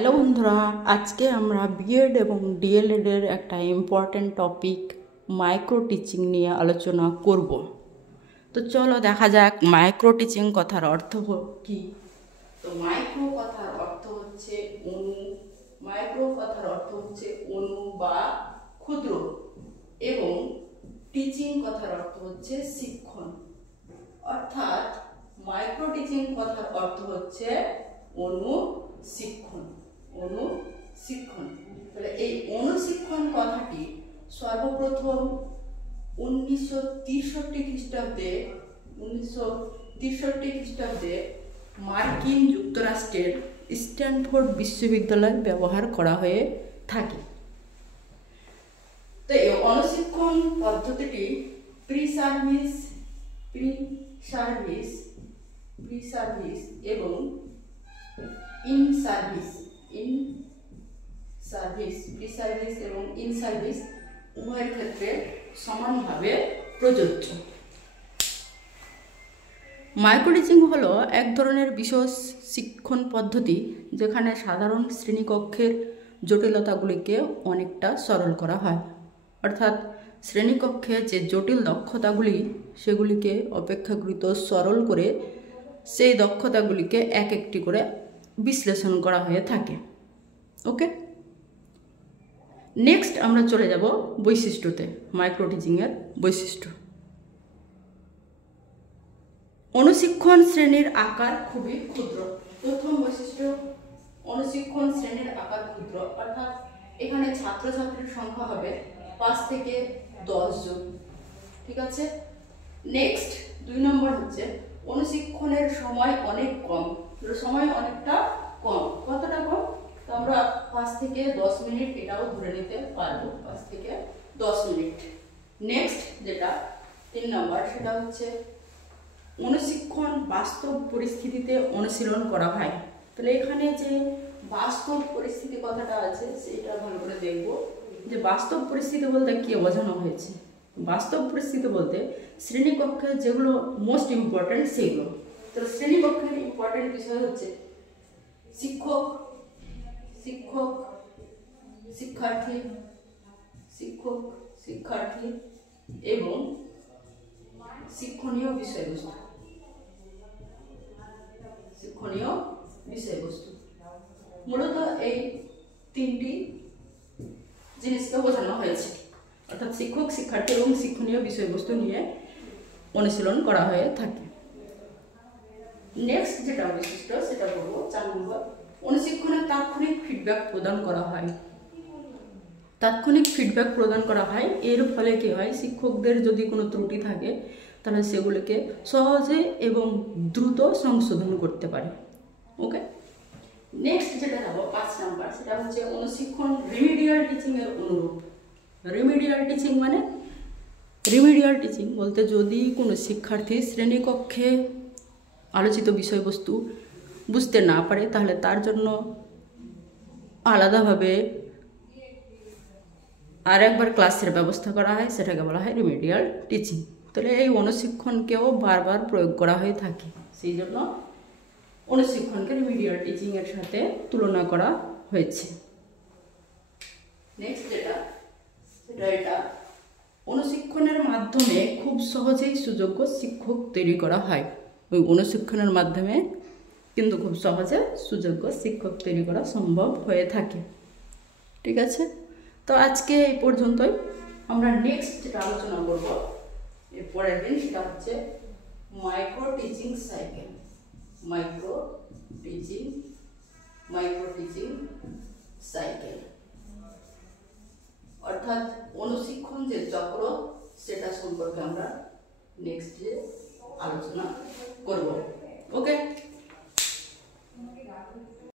Hello বন্ধুরা, আজকে আমরা বিএড এবং ডিএলএড এর একটা ইম্পর্টেন্ট টপিক মাইক্রো টিচিং নিয়ে আলোচনা করব। তো চলো দেখা যাক মাইক্রো টিচিং কথার অর্থ কি। তো মাইক্রো কথার অর্থ হচ্ছে অণু, মাইক্রো কথার অর্থ হচ্ছে অণু বা ক্ষুদ্র, এবং টিচিং কথার অর্থ হচ্ছে শিক্ষণ। অর্থাৎ মাইক্রো টিচিং কথার অর্থ হচ্ছে অনুশিক্ষণ। অনুশিক্ষণ, তাহলে এই অনুশিক্ষণ কথাটি সর্বপ্রথম 1963 খ্রিস্টাব্দে মার্কিন যুক্তরাষ্ট্রের স্ট্যানফোর্ড বিশ্ববিদ্যালয়ে ব্যবহার করা হয়ে থাকে। তো এই অনুশিক্ষণ পদ্ধতিটি প্রি সার্ভিস এবং ইন সার্ভিস উভয়ের ক্ষেত্রে সমানভাবে প্রযোজ্য। মাইক্রো টিচিং হলো এক ধরনের বিশেষ শিক্ষণ পদ্ধতি যেখানে সাধারণ শ্রেণীকক্ষের জটিলতাগুলিকে অনেকটা সরল করা হয়। অর্থাৎ শ্রেণীকক্ষে যে জটিল দক্ষতাগুলি সেগুলিকে অপেক্ষাকৃত সরল করে সেই দক্ষতাগুলিকে এক একটি করে বিশ্লেষণ করা হয়ে থাকে। ওকে, নেক্সট আমরা চলে যাব বৈশিষ্ট্যতে। মাইক্রো টিচিংয়ের বৈশিষ্ট্য: অনুশিক্ষণ শ্রেণীর আকার খুবই ক্ষুদ্র। প্রথম বৈশিষ্ট্য, অনুশিক্ষণ শ্রেণীর আকার ক্ষুদ্র, অর্থাৎ এখানে ছাত্রছাত্রীর সংখ্যা হবে 5 থেকে 10 জন। ঠিক আছে। নেক্সট 2 নম্বর হচ্ছে অনুশিক্ষণের সময় অনেক কম। সময় অনেকটা কম। কতটা কম? তো আমরা 5 থেকে 10 মিনিট এটাও ধরে নিতে পারবো, 5 থেকে 10 মিনিট। নেক্সট যেটা 3 নম্বর, সেটা হচ্ছে অনুশিক্ষণ বাস্তব পরিস্থিতিতে অনুশীলন করা হয়। তাহলে এখানে যে বাস্তব পরিস্থিতি কথাটা আছে সেটা ভালো করে দেখবো, যে বাস্তব পরিস্থিতি বলতে কি বোঝানো হয়েছে। বাস্তব পরিস্থিতি বলতে শ্রেণীকক্ষে যেগুলো মোস্ট ইম্পর্টেন্ট সেগুলো। তো শ্রেণীকক্ষের ইম্পর্টেন্ট বিষয় হচ্ছে শিক্ষক, শিক্ষার্থী এবং শিক্ষণীয় বিষয়বস্তু। মূলত এই 3টি জিনিসকে বোঝানো হয়েছে। অর্থাৎ শিক্ষক, শিক্ষার্থী এবং শিক্ষণীয় বিষয়বস্তু নিয়ে অনুশীলন করা হয়ে থাকে। নেক্সট যেটা বৈশিষ্ট্য সেটা বলবো 4 নম্বর, অনুশিক্ষণে তাৎক্ষণিক ফিডব্যাক প্রদান করা হয়। এর ফলে কি হয়, শিক্ষকদের যদি কোনো ত্রুটি থাকে তাহলে সেগুলিকে সহজে এবং দ্রুত সংশোধন করতে পারে। ওকে, নেক্সট যেটা যাব 5 নাম্বার, সেটা হচ্ছে অনুশিক্ষণ রিমিডিয়াল টিচিং এর অনুরূপ। রিমিডিয়াল টিচিং বলতে যদি কোনো শিক্ষার্থী শ্রেণীকক্ষে আলোচিত বিষয়বস্তু বুঝতে না পারে তাহলে তার জন্য আলাদাভাবে আর একবার ক্লাসের ব্যবস্থা করা হয়, সেটাকে বলা হয় রিমিডিয়াল টিচিং। তাহলে এই অনুশিক্ষণকেও বারবার প্রয়োগ করা হয়ে থাকে, সেই জন্য অনুশিক্ষণকে রিমিডিয়াল টিচিং এর সাথে তুলনা করা হয়েছে। নেক্সট যেটা এটা অনুশিক্ষণের মাধ্যমে খুব সহজেই সুযোগ্য শিক্ষক তৈরি করা হয়। ওই অনুশিক্ষণের মাধ্যমে কিন্তু খুব সহজে সুযোগ্য শিক্ষক তৈরি করা সম্ভব হয়ে থাকে। ঠিক আছে, তো আজকে এই পর্যন্তই। আমরা নেক্সট যেটা আলোচনা করব এর পরের দিন, সেটা হচ্ছে মাইক্রো টিচিং সাইকেল, অর্থাৎ অনুশিক্ষণ যে চক্র সেটা সম্পর্কে আমরা নেক্সট ডে আলোচনা করব। ওকে।